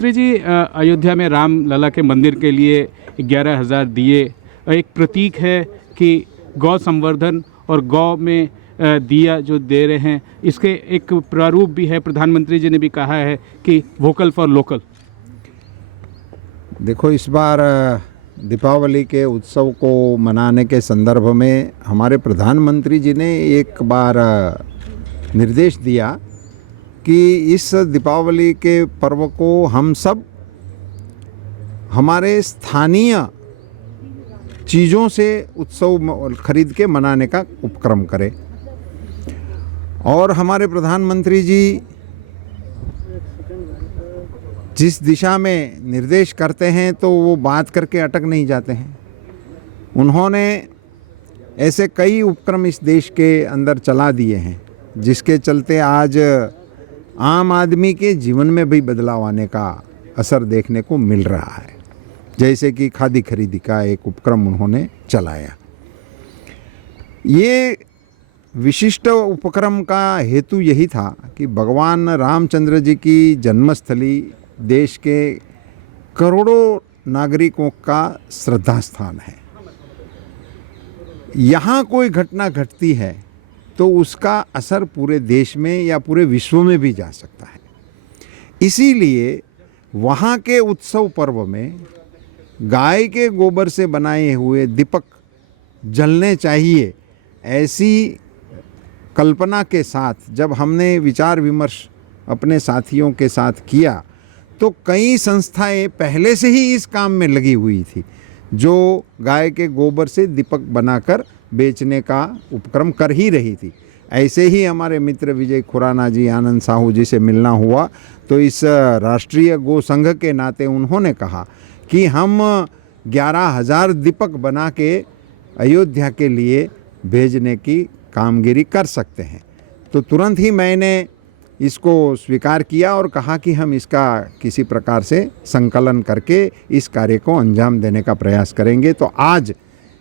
मंत्री जी, अयोध्या में राम लला के मंदिर के लिए 11,000 दिए एक प्रतीक है कि गौ संवर्धन और गौ में दिया जो दे रहे हैं, इसके एक प्रारूप भी है। प्रधानमंत्री जी ने भी कहा है कि वोकल फॉर लोकल। देखो, इस बार दीपावली के उत्सव को मनाने के संदर्भ में हमारे प्रधानमंत्री जी ने एक बार निर्देश दिया कि इस दीपावली के पर्व को हम सब हमारे स्थानीय चीज़ों से उत्सव खरीद के मनाने का उपक्रम करें। और हमारे प्रधानमंत्री जी जिस दिशा में निर्देश करते हैं तो वो बात करके अटक नहीं जाते हैं। उन्होंने ऐसे कई उपक्रम इस देश के अंदर चला दिए हैं जिसके चलते आज आम आदमी के जीवन में भी बदलाव आने का असर देखने को मिल रहा है। जैसे कि खादी खरीदी का एक उपक्रम उन्होंने चलाया। ये विशिष्ट उपक्रम का हेतु यही था कि भगवान रामचंद्र जी की जन्मस्थली देश के करोड़ों नागरिकों का श्रद्धा स्थान है। यहाँ कोई घटना घटती है तो उसका असर पूरे देश में या पूरे विश्व में भी जा सकता है। इसीलिए वहाँ के उत्सव पर्व में गाय के गोबर से बनाए हुए दीपक जलने चाहिए, ऐसी कल्पना के साथ जब हमने विचार विमर्श अपने साथियों के साथ किया तो कई संस्थाएं पहले से ही इस काम में लगी हुई थी जो गाय के गोबर से दीपक बनाकर बेचने का उपक्रम कर ही रही थी। ऐसे ही हमारे मित्र विजय खुराना जी, आनंद साहू जी से मिलना हुआ तो इस राष्ट्रीय गो संघ के नाते उन्होंने कहा कि हम 11,000 दीपक बना के अयोध्या के लिए भेजने की कामगिरी कर सकते हैं। तो तुरंत ही मैंने इसको स्वीकार किया और कहा कि हम इसका किसी प्रकार से संकलन करके इस कार्य को अंजाम देने का प्रयास करेंगे। तो आज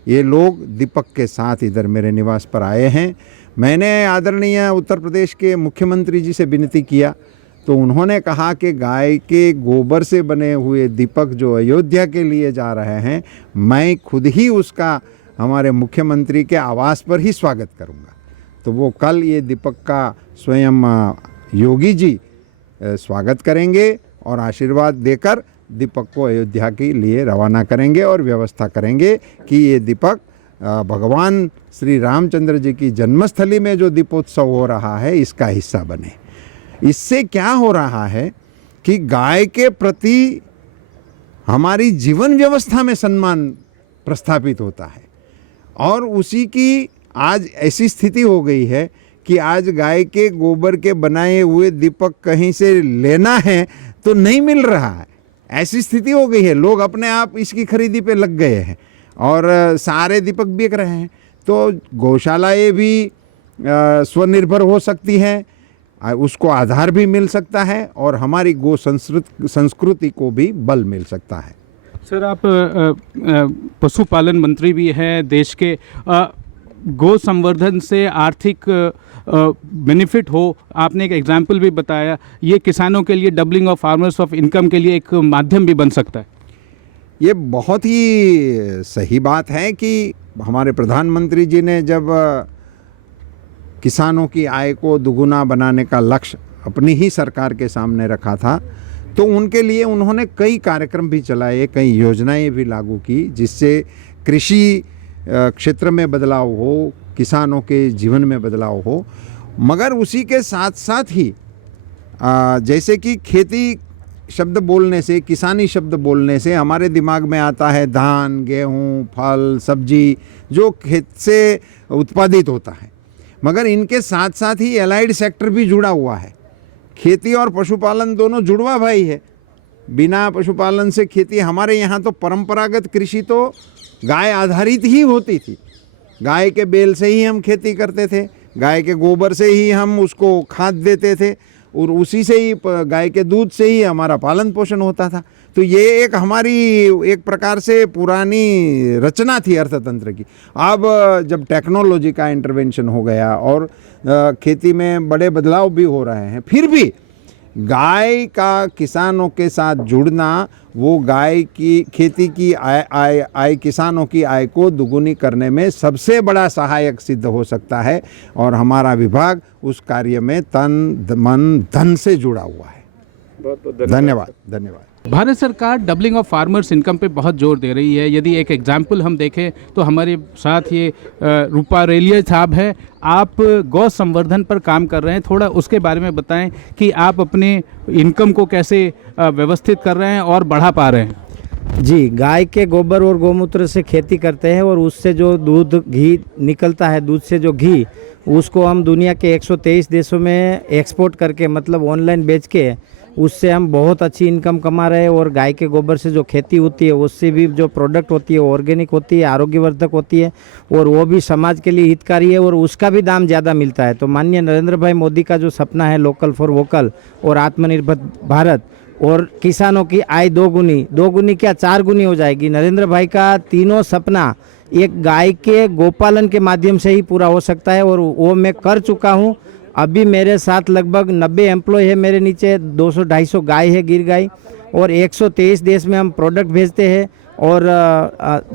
ये लोग दीपक के साथ इधर मेरे निवास पर आए हैं। मैंने आदरणीय उत्तर प्रदेश के मुख्यमंत्री जी से विनती किया तो उन्होंने कहा कि गाय के गोबर से बने हुए दीपक जो अयोध्या के लिए जा रहे हैं, मैं खुद ही उसका हमारे मुख्यमंत्री के आवास पर ही स्वागत करूंगा। तो वो कल ये दीपक का स्वयं योगी जी स्वागत करेंगे और आशीर्वाद देकर दीपक को अयोध्या के लिए रवाना करेंगे और व्यवस्था करेंगे कि ये दीपक भगवान श्री रामचंद्र जी की जन्मस्थली में जो दीपोत्सव हो रहा है इसका हिस्सा बने। इससे क्या हो रहा है कि गाय के प्रति हमारी जीवन व्यवस्था में सम्मान प्रस्थापित होता है और उसी की आज ऐसी स्थिति हो गई है कि आज गाय के गोबर के बनाए हुए दीपक कहीं से लेना है तो नहीं मिल रहा है। ऐसी स्थिति हो गई है, लोग अपने आप इसकी खरीदी पे लग गए हैं और सारे दीपक बिक रहे हैं। तो गौशालाएं भी स्वनिर्भर हो सकती हैं, उसको आधार भी मिल सकता है और हमारी गो संस्कृति को भी बल मिल सकता है। सर, आप पशुपालन मंत्री भी हैं देश के। गो संवर्धन से आर्थिक बेनिफिट हो, आपने एक एग्जाम्पल भी बताया, ये किसानों के लिए doubling of farmers of income के लिए एक माध्यम भी बन सकता है। ये बहुत ही सही बात है कि हमारे प्रधानमंत्री जी ने जब किसानों की आय को दुगुना बनाने का लक्ष्य अपनी ही सरकार के सामने रखा था तो उनके लिए उन्होंने कई कार्यक्रम भी चलाए, कई योजनाएं भी लागू की जिससे कृषि क्षेत्र में बदलाव हो, किसानों के जीवन में बदलाव हो। मगर उसी के साथ साथ ही जैसे कि खेती शब्द बोलने से, किसानी शब्द बोलने से हमारे दिमाग में आता है धान, गेहूँ, फल, सब्जी जो खेत से उत्पादित होता है। मगर इनके साथ साथ ही एलाइड सेक्टर भी जुड़ा हुआ है। खेती और पशुपालन दोनों जुड़वा भाई है। बिना पशुपालन से खेती, हमारे यहाँ तो परंपरागत कृषि तो गाय आधारित ही होती थी। गाय के बैल से ही हम खेती करते थे, गाय के गोबर से ही हम उसको खाद देते थे और उसी से ही, गाय के दूध से ही हमारा पालन पोषण होता था। तो ये एक हमारी एक प्रकार से पुरानी रचना थी अर्थतंत्र की। अब जब टेक्नोलॉजी का इंटरवेंशन हो गया और खेती में बड़े बदलाव भी हो रहे हैं, फिर भी गाय का किसानों के साथ जुड़ना, वो गाय की खेती की आय किसानों की आय को दुगुनी करने में सबसे बड़ा सहायक सिद्ध हो सकता है। और हमारा विभाग उस कार्य में तन मन धन से जुड़ा हुआ है। बहुत बहुत धन्यवाद। धन्यवाद। भारत सरकार डबलिंग ऑफ फार्मर्स इनकम पे बहुत जोर दे रही है। यदि एक एग्जाम्पल हम देखें तो हमारे साथ ये रूपा रेलिया साहब हैं। आप गौ संवर्धन पर काम कर रहे हैं, थोड़ा उसके बारे में बताएं कि आप अपने इनकम को कैसे व्यवस्थित कर रहे हैं और बढ़ा पा रहे हैं। जी, गाय के गोबर और गौमूत्र से खेती करते हैं और उससे जो दूध घी निकलता है, दूध से जो घी, उसको हम दुनिया के 123 देशों में एक्सपोर्ट करके, मतलब ऑनलाइन बेच के, उससे हम बहुत अच्छी इनकम कमा रहे हैं। और गाय के गोबर से जो खेती होती है उससे भी जो प्रोडक्ट होती है ऑर्गेनिक होती है, आरोग्यवर्धक होती है और वो भी समाज के लिए हितकारी है और उसका भी दाम ज़्यादा मिलता है। तो माननीय नरेंद्र भाई मोदी का जो सपना है लोकल फॉर वोकल और आत्मनिर्भर भारत और किसानों की आय दोगुनी क्या 4 गुनी हो जाएगी। नरेंद्र भाई का तीनों सपना एक गाय के गोपालन के माध्यम से ही पूरा हो सकता है और वो मैं कर चुका हूँ। अभी मेरे साथ लगभग 90 एम्प्लॉय है, मेरे नीचे 200-250 गाय है, गिर गाय, और 123 देश में हम प्रोडक्ट भेजते हैं और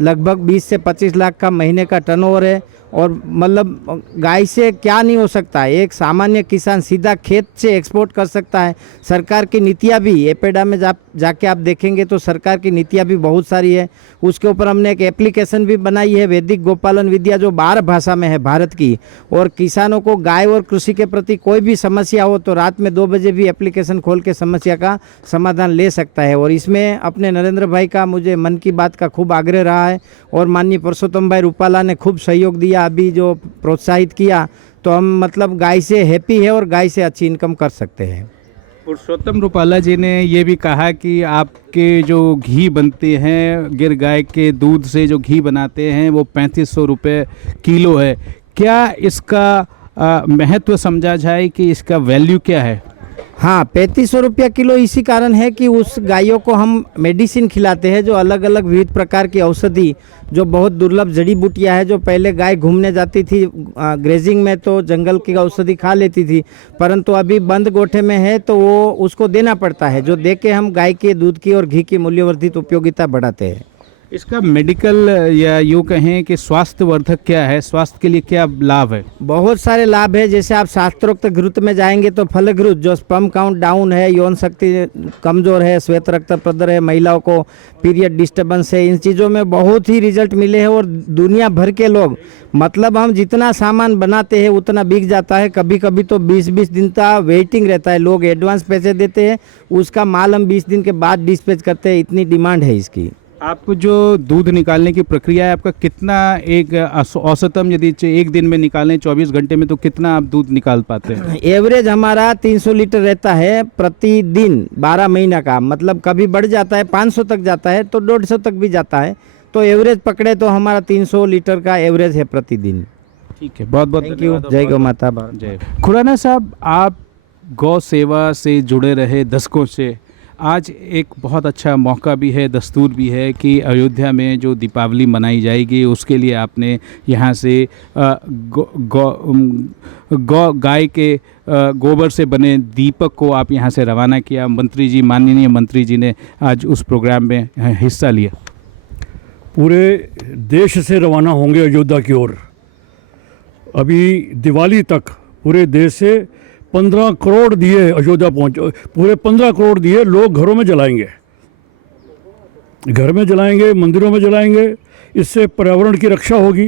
लगभग 20 से 25 लाख का महीने का टर्नओवर है। और मतलब गाय से क्या नहीं हो सकता है, एक सामान्य किसान सीधा खेत से एक्सपोर्ट कर सकता है। सरकार की नीतियाँ भी एपेडा में जाके आप देखेंगे तो सरकार की नीतियाँ भी बहुत सारी है। उसके ऊपर हमने एक एप्लीकेशन भी बनाई है, वैदिक गोपालन विद्या, जो 12 भाषा में है भारत की। और किसानों को गाय और कृषि के प्रति कोई भी समस्या हो तो रात में 2 बजे भी एप्लीकेशन खोल के समस्या का समाधान ले सकता है। और इसमें अपने नरेंद्र भाई का मुझे मन की बात का खूब आग्रह रहा है और माननीय परसोत्तम भाई रूपाला ने खूब सहयोग दिया, अभी जो प्रोत्साहित किया, तो हम मतलब गाय से हैप्पी है और गाय से अच्छी इनकम कर सकते हैं। पुरुषोत्तम रूपाला जी ने ये भी कहा कि आपके जो घी बनते हैं, गिर गाय के दूध से जो घी बनाते हैं वो 3500 रुपये किलो है। क्या इसका महत्व समझा जाए कि इसका वैल्यू क्या है? हाँ, 3500 रुपया किलो इसी कारण है कि उस गायों को हम मेडिसिन खिलाते हैं, जो अलग अलग विविध प्रकार की औषधि, जो बहुत दुर्लभ जड़ी बूटियाँ है। जो पहले गाय घूमने जाती थी ग्रेजिंग में तो जंगल की औषधि खा लेती थी, परंतु अभी बंद गोठे में है तो वो उसको देना पड़ता है, जो दे के हम गाय के दूध की और घी की मूल्यवर्धित उपयोगिता बढ़ाते हैं। इसका मेडिकल या यूँ कहें कि स्वास्थ्यवर्धक क्या है, स्वास्थ्य के लिए क्या लाभ है? बहुत सारे लाभ है। जैसे आप शास्त्रोक्त घृत में जाएंगे तो फलघृत, जो स्पर्म काउंट डाउन है, यौन शक्ति कमज़ोर है, श्वेत रक्त प्रदर है, महिलाओं को पीरियड डिस्टर्बेंस है, इन चीज़ों में बहुत ही रिजल्ट मिले हैं। और दुनिया भर के लोग, मतलब हम जितना सामान बनाते हैं उतना बिक जाता है। कभी कभी तो 20-20 दिन का वेटिंग रहता है, लोग एडवांस पैसे देते हैं, उसका माल हम 20 दिन के बाद डिस्पैच करते हैं, इतनी डिमांड है इसकी। आप जो दूध निकालने की प्रक्रिया है, आपका कितना एक औसतम यदि एक दिन में निकालें 24 घंटे में, तो कितना आप दूध निकाल पाते हैं? एवरेज हमारा 300 लीटर रहता है प्रतिदिन, 12 महीना का। मतलब कभी बढ़ जाता है, 500 तक जाता है तो 150 तक भी जाता है। तो एवरेज पकड़े तो हमारा 300 लीटर का एवरेज है प्रतिदिन। ठीक है, बहुत बहुत थैंक यू। जय गौ माता। जय। खुराना साहब, आप गौ सेवा से जुड़े रहे दशकों से, आज एक बहुत अच्छा मौका भी है, दस्तूर भी है कि अयोध्या में जो दीपावली मनाई जाएगी उसके लिए आपने यहाँ से गाय के गोबर से बने दीपक को आप यहाँ से रवाना किया। मंत्री जी, माननीय मंत्री जी ने आज उस प्रोग्राम में हिस्सा लिया। पूरे देश से रवाना होंगे अयोध्या की ओर। अभी दिवाली तक पूरे देश से 15 करोड़ दिए अयोध्या पहुँच, पूरे 15 करोड़ दिए लोग घरों में जलाएंगे, घर में जलाएंगे, मंदिरों में जलाएंगे। इससे पर्यावरण की रक्षा होगी।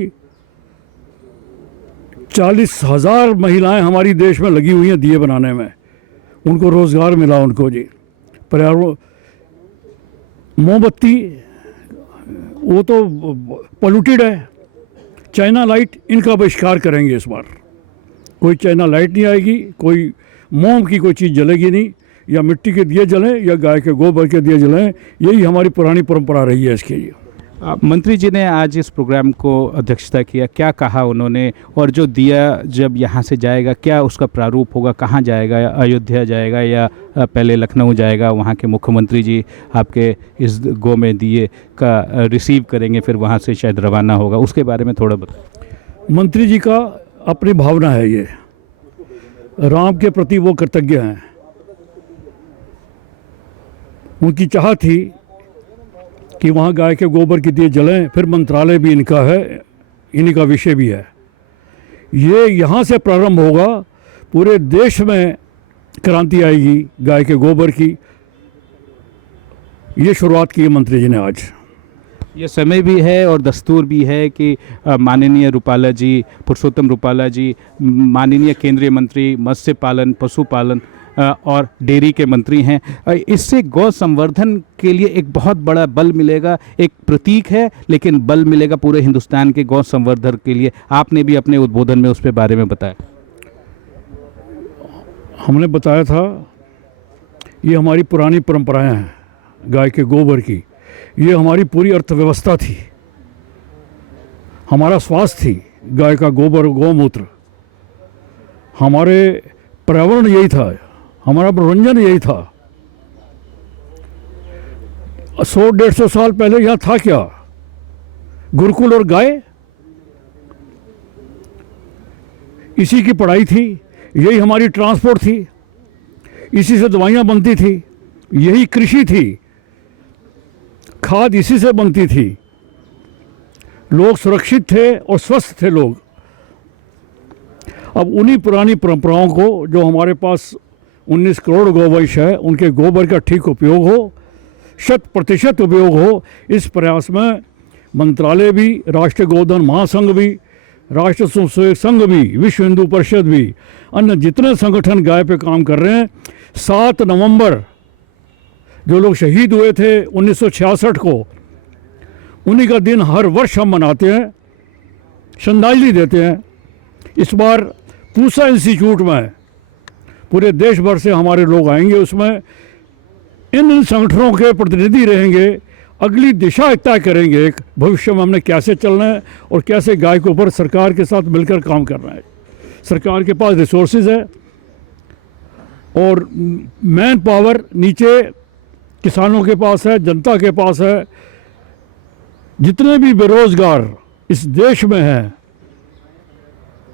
40,000 महिलाएं हमारी देश में लगी हुई हैं दिए बनाने में, उनको रोज़गार मिला उनको जी। पर्यावरण, मोमबत्ती वो तो पोल्यूटेड है। चाइना लाइट, इनका बहिष्कार करेंगे इस बार। कोई चाइना लाइट नहीं आएगी, कोई मोम की कोई चीज़ जलेगी नहीं, या मिट्टी के दिए जलें या गाय के गोबर के दिए जलें, यही हमारी पुरानी परंपरा रही है इसके लिए। मंत्री जी ने आज इस प्रोग्राम को अध्यक्षता किया, क्या कहा उन्होंने? और जो दिया जब यहाँ से जाएगा क्या उसका प्रारूप होगा, कहाँ जाएगा? अयोध्या जाएगा या पहले लखनऊ जाएगा? वहाँ के मुख्यमंत्री जी आपके इस गो में दिए का रिसीव करेंगे, फिर वहाँ से शायद रवाना होगा, उसके बारे में थोड़ा बताएं। मंत्री जी का अपनी भावना है, ये राम के प्रति वो कृतज्ञ हैं। उनकी चाह थी कि वहाँ गाय के गोबर के दिए जलें, फिर मंत्रालय भी इनका है, इन्हीं का विषय भी है। ये यहाँ से प्रारंभ होगा, पूरे देश में क्रांति आएगी गाय के गोबर की। ये शुरुआत की है मंत्री जी ने आज। ये समय भी है और दस्तूर भी है कि माननीय रूपाला जी, पुरुषोत्तम रूपाला जी, माननीय केंद्रीय मंत्री मत्स्य पालन, पशुपालन और डेयरी के मंत्री हैं। इससे गौ संवर्धन के लिए एक बहुत बड़ा बल मिलेगा, एक प्रतीक है लेकिन बल मिलेगा पूरे हिंदुस्तान के गौ संवर्धन के लिए। आपने भी अपने उद्बोधन में उस पे बारे में बताया। हमने बताया था ये हमारी पुरानी परंपराएं हैं गाय के गोबर की, ये हमारी पूरी अर्थव्यवस्था थी, हमारा स्वास्थ्य थी गाय का गोबर, गौमूत्र। हमारे पर्यावरण यही था, हमारा मनोरंजन यही था। 100-150 साल पहले यहाँ था क्या? गुरुकुल और गाय, इसी की पढ़ाई थी, यही हमारी ट्रांसपोर्ट थी, इसी से दवाइयाँ बनती थी, यही कृषि थी, खाद इसी से बनती थी। लोग सुरक्षित थे और स्वस्थ थे लोग। अब उन्हीं पुरानी परंपराओं को, जो हमारे पास 19 करोड़ गौवंश है, उनके गोबर का ठीक उपयोग हो, 100% उपयोग हो, इस प्रयास में मंत्रालय भी, राष्ट्रीय गोधन महासंघ भी, राष्ट्र स्वयंसेवक संघ भी, विश्व हिंदू परिषद भी, अन्य जितने संगठन गाय पे काम कर रहे हैं। 7 नवंबर जो लोग शहीद हुए थे 1966 को, उन्हीं का दिन हर वर्ष हम मनाते हैं, श्रद्धांजलि देते हैं। इस बार पूसा इंस्टीट्यूट में पूरे देश भर से हमारे लोग आएंगे, उसमें इन संगठनों के प्रतिनिधि रहेंगे, अगली दिशा तय करेंगे, एक भविष्य में हमने कैसे चलना है और कैसे गाय के ऊपर सरकार के साथ मिलकर काम करना है। सरकार के पास रिसोर्सेज है और मैन पावर नीचे किसानों के पास है, जनता के पास है। जितने भी बेरोजगार इस देश में हैं,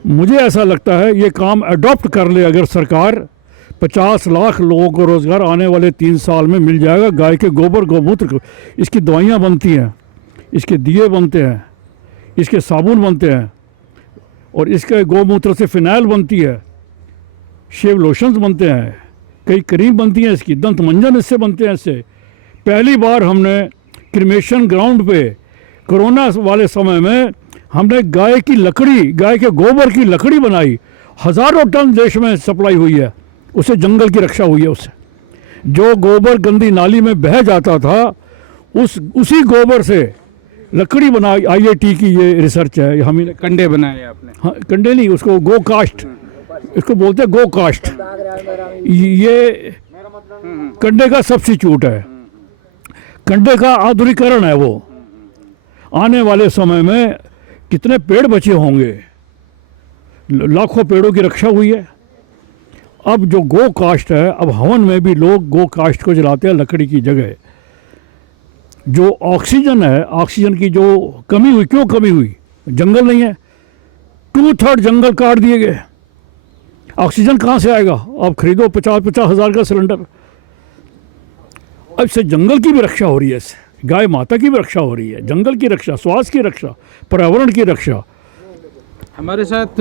मुझे ऐसा लगता है ये काम अडॉप्ट कर ले अगर सरकार, 50 लाख लोगों को रोज़गार आने वाले 3 साल में मिल जाएगा। गाय के गोबर, गौमूत्र को, इसकी दवाइयाँ बनती हैं, इसके दिए बनते हैं, इसके साबुन बनते हैं और इसके गौमूत्र से फिनाइल बनती है, शेव लोशंस बनते हैं, कई क्रीम बनती हैं, इसकी दंत मंजन इससे बनते हैं। इससे पहली बार हमने क्रिमेशन ग्राउंड पे कोरोना वाले समय में हमने गाय की लकड़ी, गाय के गोबर की लकड़ी बनाई, हज़ारों टन देश में सप्लाई हुई है, उससे जंगल की रक्षा हुई है। उससे जो गोबर गंदी नाली में बह जाता था, उसी गोबर से लकड़ी बनाई। IIT की ये रिसर्च है। हम कंडे बनाए आपने? हाँ, कंडे नहीं, उसको गो कास्ट, इसको बोलते हैं गो कास्ट। ये कंडे का सब्स्टिट्यूट है, कंडे का आधुनिकीकरण है। वो आने वाले समय में कितने पेड़ बचे होंगे, लाखों पेड़ों की रक्षा हुई है। अब जो गो कास्ट है, अब हवन में भी लोग गो कास्ट को जलाते हैं लकड़ी की जगह। जो ऑक्सीजन है, ऑक्सीजन की जो कमी हुई, क्यों कमी हुई? जंगल नहीं है, 2/3 जंगल काट दिए गए, ऑक्सीजन कहाँ से आएगा? आप खरीदो 50-50 हज़ार का सिलेंडर। अब से जंगल की भी रक्षा हो रही है, इससे गाय माता की भी रक्षा हो रही है, जंगल की रक्षा, स्वास्थ्य की रक्षा, पर्यावरण की रक्षा। हमारे साथ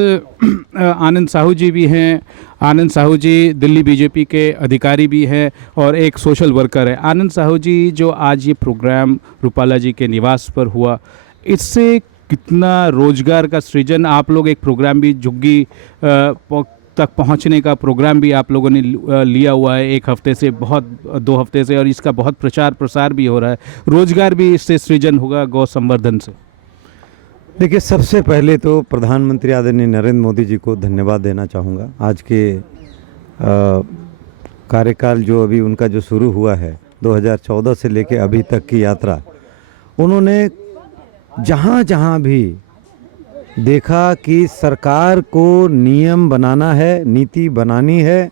आनंद साहू जी भी हैं। आनंद साहू जी दिल्ली बीजेपी के अधिकारी भी हैं और एक सोशल वर्कर है। आनंद साहू जी, जो आज ये प्रोग्राम रूपाला जी के निवास पर हुआ, इससे कितना रोजगार का सृजन, आप लोग एक प्रोग्राम भी झुग्गी तक पहुंचने का प्रोग्राम भी आप लोगों ने लिया हुआ है 1 हफ्ते से, 2 हफ्ते से, और इसका बहुत प्रचार प्रसार भी हो रहा है। रोजगार भी इससे सृजन होगा गौ संवर्धन से। देखिए, सबसे पहले तो प्रधानमंत्री आदरणीय नरेंद्र मोदी जी को धन्यवाद देना चाहूँगा। आज के कार्यकाल जो अभी उनका जो शुरू हुआ है 2014 से लेकर अभी तक की यात्रा, उन्होंने जहाँ जहाँ भी देखा कि सरकार को नियम बनाना है, नीति बनानी है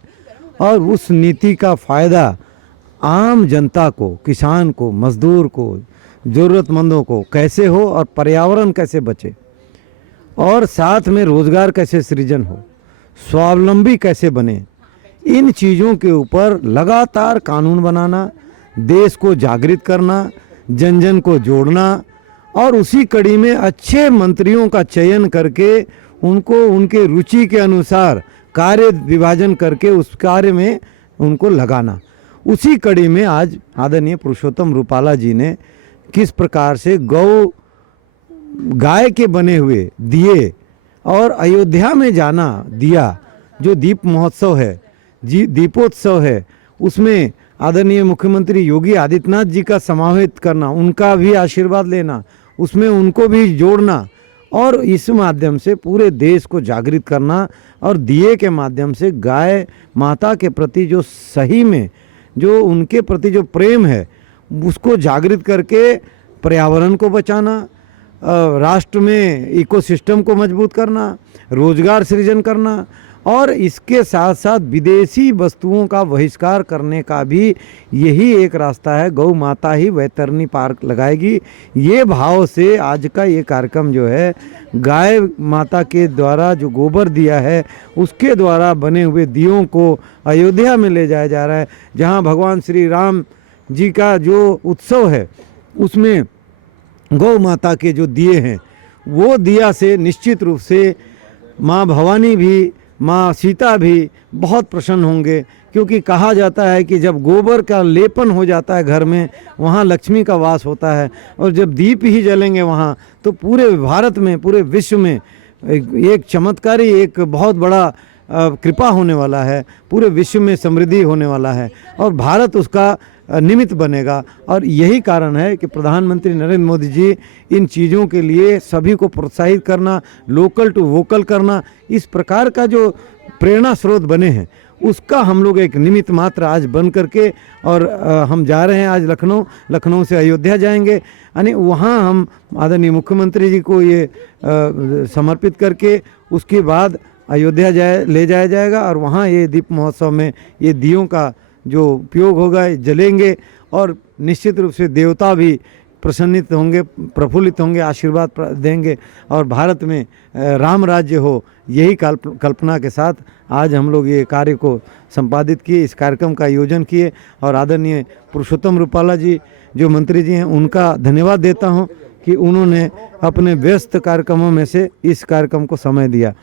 और उस नीति का फ़ायदा आम जनता को, किसान को, मज़दूर को, ज़रूरतमंदों को कैसे हो और पर्यावरण कैसे बचे और साथ में रोज़गार कैसे सृजन हो, स्वावलंबी कैसे बने, इन चीज़ों के ऊपर लगातार कानून बनाना, देश को जागृत करना, जन जन को जोड़ना और उसी कड़ी में अच्छे मंत्रियों का चयन करके उनको उनके रुचि के अनुसार कार्य विभाजन करके उस कार्य में उनको लगाना। उसी कड़ी में आज आदरणीय पुरुषोत्तम रूपाला जी ने किस प्रकार से गाय के बने हुए दिए और अयोध्या में जाना दिया, जो दीप महोत्सव है, दीपोत्सव है, उसमें आदरणीय मुख्यमंत्री योगी आदित्यनाथ जी का समाहित करना, उनका भी आशीर्वाद लेना, उसमें उनको भी जोड़ना और इस माध्यम से पूरे देश को जागृत करना और दिए के माध्यम से गाय माता के प्रति जो सही में जो उनके प्रति जो प्रेम है उसको जागृत करके पर्यावरण को बचाना, राष्ट्र में इकोसिस्टम को मजबूत करना, रोजगार सृजन करना और इसके साथ साथ विदेशी वस्तुओं का बहिष्कार करने का भी यही एक रास्ता है। गौ माता ही वैतरणी पार लगाएगी, ये भाव से आज का ये कार्यक्रम जो है गाय माता के द्वारा जो गोबर दिया है उसके द्वारा बने हुए दियों को अयोध्या में ले जाया जा रहा है, जहां भगवान श्री राम जी का जो उत्सव है उसमें गौ माता के जो दिए हैं वो दिया से निश्चित रूप से माँ भवानी भी, माँ सीता भी बहुत प्रसन्न होंगे, क्योंकि कहा जाता है कि जब गोबर का लेपन हो जाता है घर में वहाँ लक्ष्मी का वास होता है और जब दीप ही जलेंगे वहाँ तो पूरे भारत में, पूरे विश्व में एक चमत्कारी, एक बहुत बड़ा कृपा होने वाला है, पूरे विश्व में समृद्धि होने वाला है और भारत उसका निमित्त बनेगा। और यही कारण है कि प्रधानमंत्री नरेंद्र मोदी जी इन चीज़ों के लिए सभी को प्रोत्साहित करना, लोकल टू वोकल करना, इस प्रकार का जो प्रेरणा स्रोत बने हैं उसका हम लोग एक निमित्त मात्र आज बन करके और हम जा रहे हैं आज लखनऊ से अयोध्या जाएंगे, यानी वहाँ हम आदरणीय मुख्यमंत्री जी को ये समर्पित करके उसके बाद अयोध्या ले जाया जाएगा और वहाँ ये दीप महोत्सव में ये दियों का जो उपयोग होगा जलेंगे और निश्चित रूप से देवता भी प्रसन्नित होंगे, प्रफुल्लित होंगे, आशीर्वाद देंगे और भारत में राम राज्य हो, यही कल्पना के साथ आज हम लोग ये कार्य को संपादित किए, इस कार्यक्रम का आयोजन किए और आदरणीय पुरुषोत्तम रूपाला जी जो मंत्री जी हैं उनका धन्यवाद देता हूं कि उन्होंने अपने व्यस्त कार्यक्रमों में से इस कार्यक्रम को समय दिया।